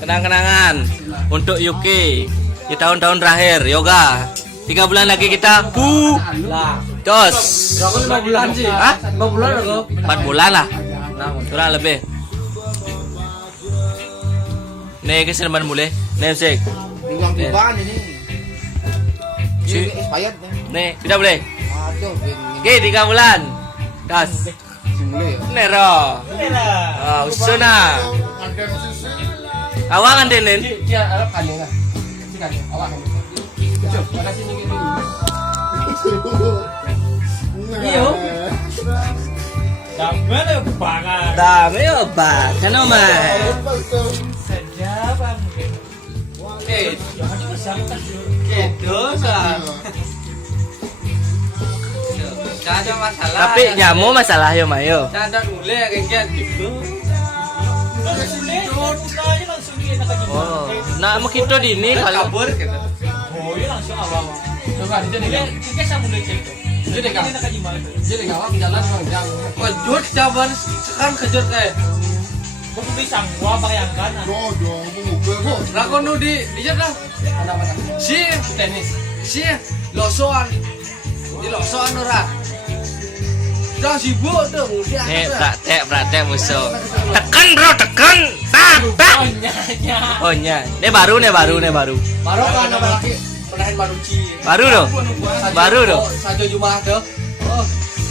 Kenang-kenangan untuk Yuki di tahun-tahun terakhir yoga. 3 bulan lagi kita dos. Berapa 5 bulan sih? Hah? 5 bulan atau 4 bulan lah. Kurang lebih. Nih keselamatan mulai. Nih sik. Tinggal bulan ini. Si- Expired. Nih, kita boleh. Aduh, Oke, 3 bulan. Das. mulai ya. Nero. Usuna. Awang antenin. dia Arab kan ya? Sikat ya, awak kan. Cuk, makasih nih gini. Iyo. Damai banget. Dami oba. Kano mai. Sedap banget. Dosa. Tapi nyamu masalah yo mayo. Candak mulai kayak gitu. Oh, nah mau kita di ini kalau Kabur gitu. Oh, iya langsung awal. Coba jadi kan. Kita sama mulai cek. Jadi kan. Jadi kawan jalan panjang. Kejut jabar sekarang kejut kayak. Bos pisang gua bayangkan. Rakon nu di jat lah. Ada apa? Si tenis. Si losoan. Di losoan ora. Dah sibuk tuh mudah. nih praktek musuh. Tekan bro, tekan. Tak. Oh nya. Ini baru. Baru kan apa lagi? Penahan Maruci. Baru loh. Baru loh. Sajo Jumat tuh. Oh,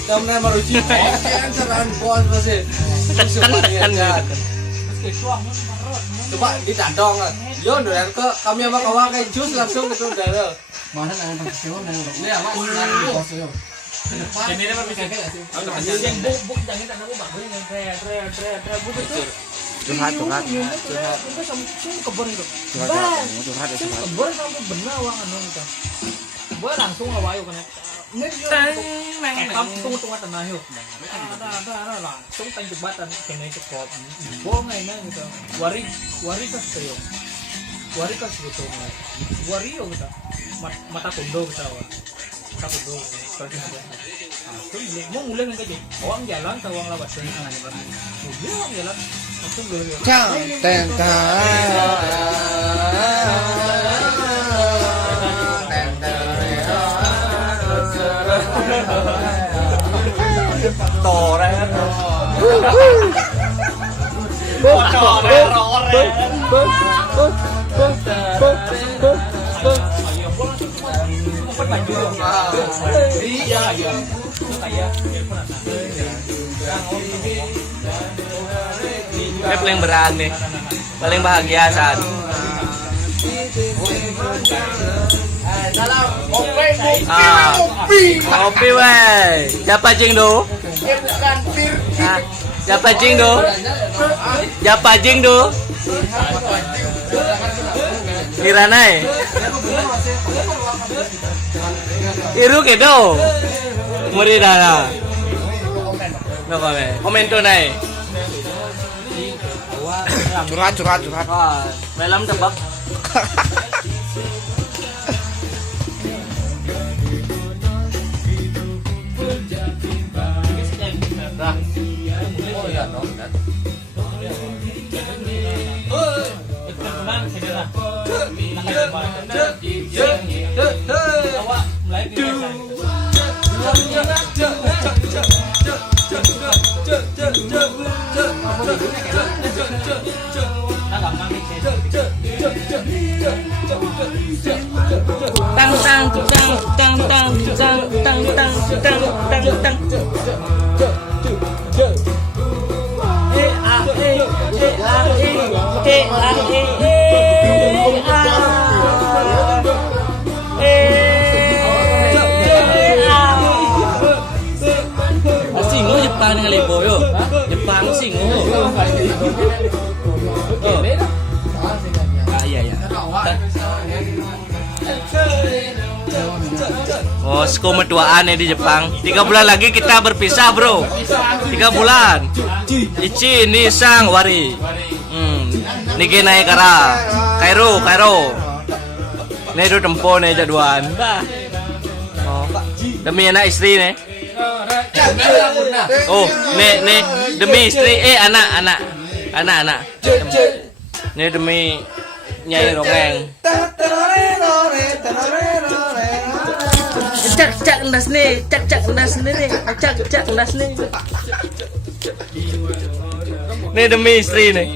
udah menahan Maruci. Kan cerahan bos pasti. Tekan. Coba ditandong. Yo, doyan ke kami sama kawan kayak jus langsung gitu udah. Mana nang passion nang. Ini apa? Ini depan. Ini apa bisa kayak sih? Yang buk jangan tak aku bagus yang tre buk itu. Curhat. Itu sama kebun itu. Curhat kebun sampai benar uang anu itu. Gua langsung awayo kan. Ini kamu tunggu tenang yuk. Ada langsung tanya jembatan kena cekop. Bohong aja gitu. Wari kas tuh. Wari kas gitu. Wari yo kita. Mata kondo kita. Mata kondo. Mau mulai nggak jadi. Awang jalan, awang lawas. Awang jalan. Langsung dulu. Ini paling berat nih. Paling bahagia saat. Kopi weh. Siapa jing do? Siapa jing do? Siapa jing do? Kiranai. Iru kedo. Muri dana. No komen tuh nai. Curhat. Malam tebak. Oh ya, no. Singo Jepang dengan lebo yo. Jepang singo. Oh. Iya. Oh, skometuaan ya di Jepang. 3 bulan lagi kita berpisah, bro. 3 bulan. Ichi ni sang wari. Niki naik kara. Kairo. Nih do tempo nih jaduan. Oh, demi anak istri nih. Oh, nih demi istri anak. Anak-anak. Ini demi Nyai Rongeng. Cak nas nih, cak nas nih, cak nas nih. Ini demi istri nih.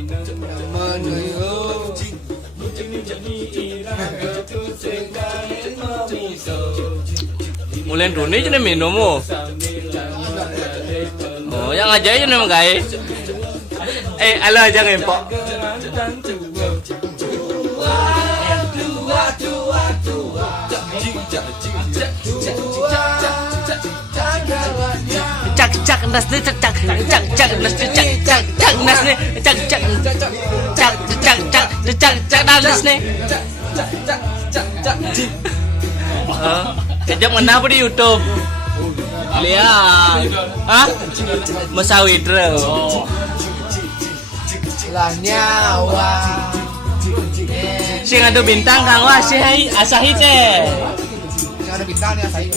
Mulai dunia jadi minum. Oh, yang aja aja nih guys. Alo aja ngempok. Cak nas nih, cak nas nih, cak nas nih, cak nas nih. Kejap kenapa di YouTube? Lihat, hah? Masawidra. Lah nyawa. Sing ada bintang kang wah si Asahi teh. Yang ada bintang nih saya.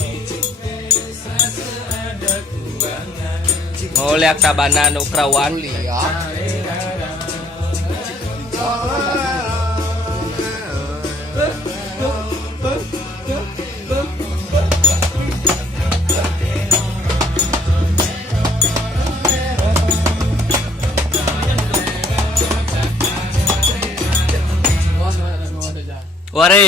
Oh lihat sabana nu Krawan. Lihat. Wari.